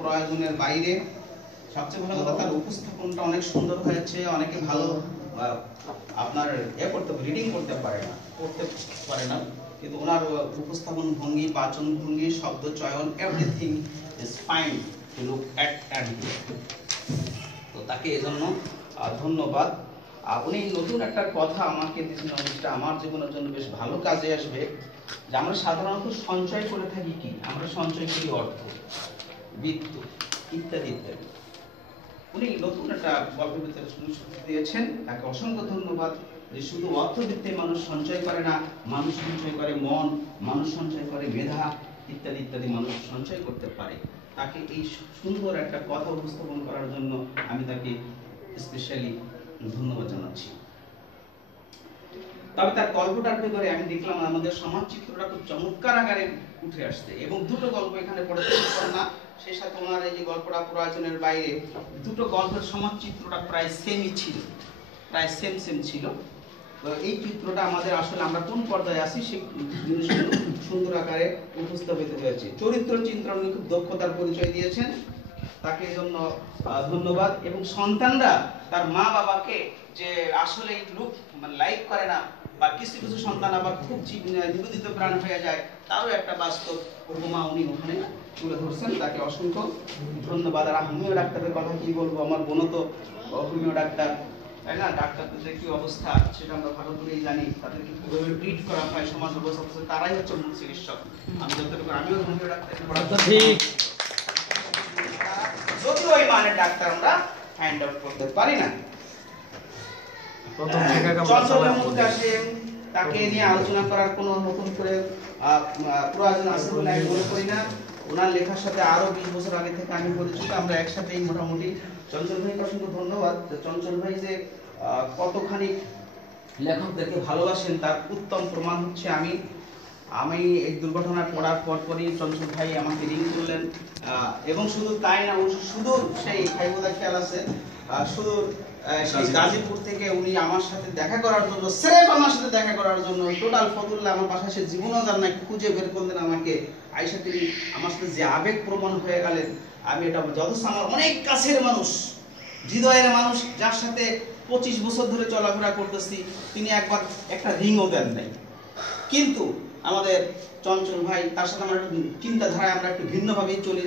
প্রয়োজনের বাইরে। সবচেয়ে ভালো কথা তার উপস্থাপনটা অনেক সুন্দর হয়েছে। অনেকে ভালো আপনার রিডিং করতে পারে না, কিন্তু ওনার উপস্থাপন ভঙ্গি, বাচন ভঙ্গি, শব্দ চয়ন, everything is fine to look at. তো তাকে এজন্য ধন্যবাদ। উনি নতুন একটা কথা আমাকে দিয়েছেন, যেটা আমার জীবনের জন্য বেশ ভালো কাজে আসবে। যে আমরা সাধারণত সঞ্চয় করে থাকি কি? আমরা সঞ্চয় করি অর্থ, বিত্ত ইত্যাদি ইত্যাদি। উনি নতুন একটা গল্পের ভিতরে দিয়েছেন, তাকে অসংখ্য ধন্যবাদ। যে শুধু অর্থবিত্তে মানুষ সঞ্চয় করে না, মানুষ সঞ্চয় করে মন, মানুষ সঞ্চয় করে মেধা ইত্যাদি ইত্যাদি, মানুষ সঞ্চয় করতে পারে। তাকে এই সুন্দর একটা কথা উপস্থাপন করার জন্য আমি তাকে স্পেশালি ধন্যবাদ জানাচ্ছি। তবে তার গল্পটার ভেতরে আমি দেখলাম আমাদের সমাজ চিত্রটা খুব চমৎকার আকারে উঠে আসছে, এবং দুটো গল্প এখানে পড়েছে না, সেই সাথে ওনার এই যে গল্পটা প্রয়োজনের বাইরে, দুটো গল্পের সমাজ চিত্রটা প্রায় সেমই ছিল, প্রায় সেম ছিল। তো এই চিত্রটা আমাদের আসলে আমরা কোন পর্যায়ে আছি সেই জিনিসগুলো সুন্দর আকারে উপস্থাপিত হয়েছে। চরিত্র চিত্রণ খুব দক্ষতার পরিচয় দিয়েছেন, তাকে এই জন্য ধন্যবাদ। এবং সন্তানরা তার মা বাবাকে যে আসলে লুক লাইক করে না, বা কিছু কিছু সন্তান আবার খুব নিবেদিত প্রাণ হয়ে যায়, তারও একটা বাস্তব উপমা উনি ওখানে তুলে ধরছেন, তাকে অসংখ্য ধন্যবাদ। আর হোমিও ডাক্তারের কথা কি বলবো, আমার বোনও তো হোমিও ডাক্তার, তাই না? ডাক্তারদের কি অবস্থা সেটা আমরা ভালো করেই জানি, তাদেরকে কিভাবে ট্রিট করা হয় সমাজ ব্যবস্থা, তারাই হচ্ছে মূল চিকিৎসক। আমি যতটুকু আমিও হোমিও ডাক্তারের পড়াশোনা, যদিও ওই মানের ডাক্তার আমরা ফাইন্ড আউট করতে পারি না। তাকে নিয়ে আলোচনা করার কোনো নতুন করে প্রয়োজন আছে বলে আমি মনে করি না। ওনার লেখার সাথে আরো 20 বছর আগে থেকে আমি পরিচিত, আমরা একসাথেই মোটামুটি। চঞ্চল ভাইকে অসংখ্য ধন্যবাদ। চঞ্চল ভাই যে কতখানি লেখকদেরকে ভালোবাসেন তার উত্তম প্রমাণ হচ্ছে আমি এই দুর্ঘটনায় পড়ার পরপরই চঞ্চল ভাই আমাকে রিং করলেন, এবং শুধু তাই না, শুধু সেই ভাইবোধা খেয়াল আছে, শুধু সেই গাজীপুর থেকে উনি আমার সাথে দেখা করার জন্য, স্রেফ আমার সাথে দেখা করার জন্য, টোটাল ফতুল্লাহ আমার বাসায় সে জীবনও জান না, খুঁজে বের করলেন আমাকে। আইসা তিনি আমার সাথে যে আবেগ প্রমাণ হয়ে গেলেন, আমি এটা যথেষ্ট আমার অনেক কাছের মানুষ, হৃদয়ের মানুষ, যার সাথে 25 বছর ধরে চলাফেরা করতেছি, তিনি একবার একটা রিংও দেন নাই। কিন্তু আমাদের চঞ্চল ভাই, তার সাথে আমার চিন্তাধারায় আমরা একটু ভিন্নভাবেই চলি।